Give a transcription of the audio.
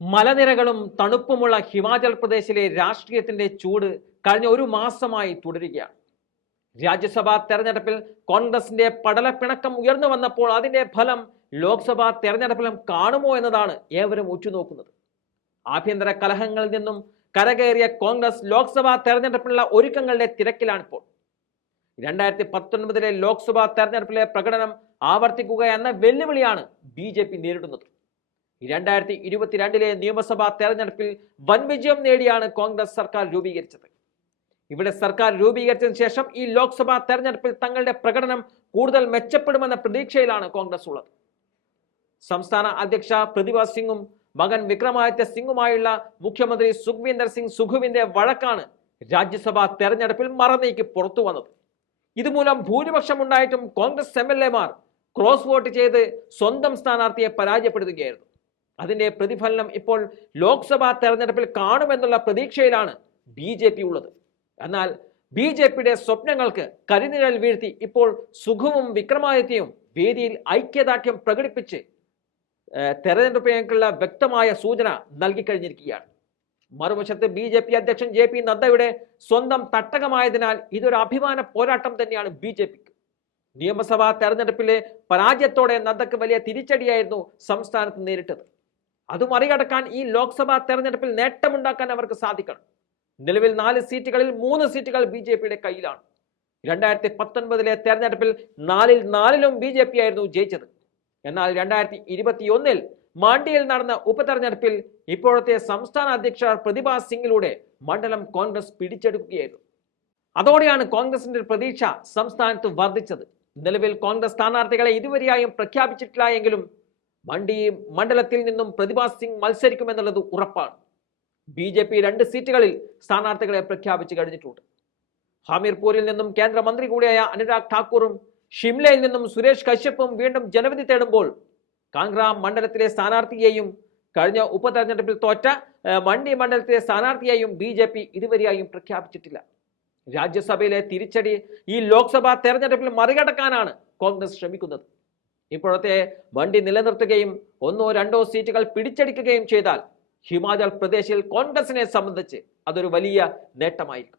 മലനിരകളും തണുപ്പുമുള്ള ഹിമാചൽ പ്രദേശിലെ രാഷ്ട്രീയത്തിന്റെ ചൂട് കഴിഞ്ഞ ഒരു മാസമായി തുടരുകയാണ്. രാജ്യസഭാ തെരഞ്ഞെടുപ്പിൽ കോൺഗ്രസിന്റെ പടലപ്പിണക്കം ഉയർന്നു വന്നപ്പോൾ അതിന്റെ ഫലം ലോക്സഭാ തെരഞ്ഞെടുപ്പിലും കാണുമോ എന്നതാണ് ഏവരും ഉറ്റുനോക്കുന്നത്. ആഭ്യന്തര കലഹങ്ങളിൽ നിന്നും കരകയറിയ കോൺഗ്രസ് ലോക്സഭാ തെരഞ്ഞെടുപ്പിനുള്ള ഒരുക്കങ്ങളുടെ തിരക്കിലാണിപ്പോൾ. രണ്ടായിരത്തി പത്തൊൻപതിലെ ലോക്സഭാ തെരഞ്ഞെടുപ്പിലെ പ്രകടനം ആവർത്തിക്കുക എന്ന വെല്ലുവിളിയാണ് ബി നേരിടുന്നത്. രണ്ടായിരത്തി ഇരുപത്തിരണ്ടിലെ നിയമസഭാ തെരഞ്ഞെടുപ്പിൽ വൻ വിജയം നേടിയാണ് കോൺഗ്രസ് സർക്കാർ രൂപീകരിച്ചത്. ഇവിടെ സർക്കാർ രൂപീകരിച്ചതിന് ശേഷം ഈ ലോക്സഭാ തെരഞ്ഞെടുപ്പിൽ തങ്ങളുടെ പ്രകടനം കൂടുതൽ മെച്ചപ്പെടുമെന്ന പ്രതീക്ഷയിലാണ് കോൺഗ്രസ് ഉള്ളത്. സംസ്ഥാന അധ്യക്ഷ പ്രതിഭ സിംഗും മകൻ വിക്രമാദിത്യ സിംഗുമായുള്ള മുഖ്യമന്ത്രി സുഖ്വീന്ദർ സിംഗ് സുഖുവിന്റെ വഴക്കാണ് രാജ്യസഭാ തെരഞ്ഞെടുപ്പിൽ മറന്നേക്ക് പുറത്തു വന്നത്. ഇതുമൂലം ഭൂരിപക്ഷം ഉണ്ടായിട്ടും കോൺഗ്രസ് എം എൽ എമാർ ക്രോസ് വോട്ട് ചെയ്ത് സ്വന്തം സ്ഥാനാർത്ഥിയെ പരാജയപ്പെടുത്തുകയായിരുന്നു. അതിന്റെ പ്രതിഫലനം ഇപ്പോൾ ലോക്സഭാ തെരഞ്ഞെടുപ്പിൽ കാണുമെന്നുള്ള പ്രതീക്ഷയിലാണ് ബി ജെ പി ഉള്ളത്. എന്നാൽ ബി ജെ പിയുടെ സ്വപ്നങ്ങൾക്ക് കരിനിഴൽ വീഴ്ത്തി ഇപ്പോൾ സുഖവും വിക്രമാദിത്യവും വേദിയിൽ ഐക്യദാർഢ്യം പ്രകടിപ്പിച്ച് തെരഞ്ഞെടുപ്പിനേക്കുള്ള വ്യക്തമായ സൂചന നൽകിക്കഴിഞ്ഞിരിക്കുകയാണ്. മറുവശത്ത് ബി ജെ പി അധ്യക്ഷൻ ജെ പി നദ്ദയുടെ സ്വന്തം തട്ടകമായതിനാൽ ഇതൊരു അഭിമാന പോരാട്ടം തന്നെയാണ് ബി ജെ പിക്ക്. നിയമസഭാ തെരഞ്ഞെടുപ്പിലെ പരാജയത്തോടെ നദ്ദക്ക് വലിയ തിരിച്ചടിയായിരുന്നു സംസ്ഥാനത്ത് നേരിട്ടത്. അത് മറികടക്കാൻ ഈ ലോക്സഭാ തെരഞ്ഞെടുപ്പിൽ നേട്ടമുണ്ടാക്കാൻ അവർക്ക് സാധിക്കണം. നിലവിൽ നാല് സീറ്റുകളിൽ മൂന്ന് സീറ്റുകൾ ബി ജെ പിയുടെ കയ്യിലാണ്. രണ്ടായിരത്തി പത്തൊൻപതിലെ തെരഞ്ഞെടുപ്പിൽ നാലിൽ നാലിലും ബി ജെ പി ആയിരുന്നു ജയിച്ചത്. എന്നാൽ രണ്ടായിരത്തി ഇരുപത്തിയൊന്നിൽ മാണ്ഡിയിൽ നടന്ന ഉപതെരഞ്ഞെടുപ്പിൽ ഇപ്പോഴത്തെ സംസ്ഥാന അധ്യക്ഷ പ്രതിഭാ സിംഗിലൂടെ മണ്ഡലം കോൺഗ്രസ് പിടിച്ചെടുക്കുകയായിരുന്നു. അതോടെയാണ് കോൺഗ്രസിന്റെ പ്രതീക്ഷ സംസ്ഥാനത്ത് വർദ്ധിച്ചത്. നിലവിൽ കോൺഗ്രസ് സ്ഥാനാർത്ഥികളെ ഇതുവരെയായും പ്രഖ്യാപിച്ചിട്ടില്ല എങ്കിലും മണ്ഡി മണ്ഡലത്തിൽ നിന്നും പ്രതിഭാസ് സിംഗ് മത്സരിക്കുമെന്നുള്ളത് ഉറപ്പാണ്. ബി ജെ പി രണ്ട് സീറ്റുകളിൽ സ്ഥാനാർത്ഥികളെ പ്രഖ്യാപിച്ചു കഴിഞ്ഞിട്ടുണ്ട്. ഹാമിർപൂരിൽ നിന്നും കേന്ദ്രമന്ത്രി കൂടിയായ അനുരാഗ് ഠാക്കൂറും ഷിംലയിൽ നിന്നും സുരേഷ് കശ്യപ്പും വീണ്ടും ജനവിധി തേടുമ്പോൾ കാങ്ക്ര മണ്ഡലത്തിലെ സ്ഥാനാർത്ഥിയെയും കഴിഞ്ഞ ഉപതെരഞ്ഞെടുപ്പിൽ തോറ്റ മണ്ഡി മണ്ഡലത്തിലെ സ്ഥാനാർത്ഥിയെയും ബി ജെ പി ഇതുവരെയായും പ്രഖ്യാപിച്ചിട്ടില്ല. രാജ്യസഭയിലെ തിരിച്ചടി ഈ ലോക്സഭാ തെരഞ്ഞെടുപ്പിൽ മറികടക്കാനാണ് കോൺഗ്രസ് ശ്രമിക്കുന്നത്. ഇപ്പോഴത്തെ വണ്ടി നിലനിർത്തുകയും ഒന്നോ രണ്ടോ സീറ്റുകൾ പിടിച്ചെടുക്കുകയും ചെയ്താൽ ഹിമാചൽ പ്രദേശിൽ കോൺഗ്രസിനെ സംബന്ധിച്ച് അതൊരു വലിയ നേട്ടമായിരിക്കും.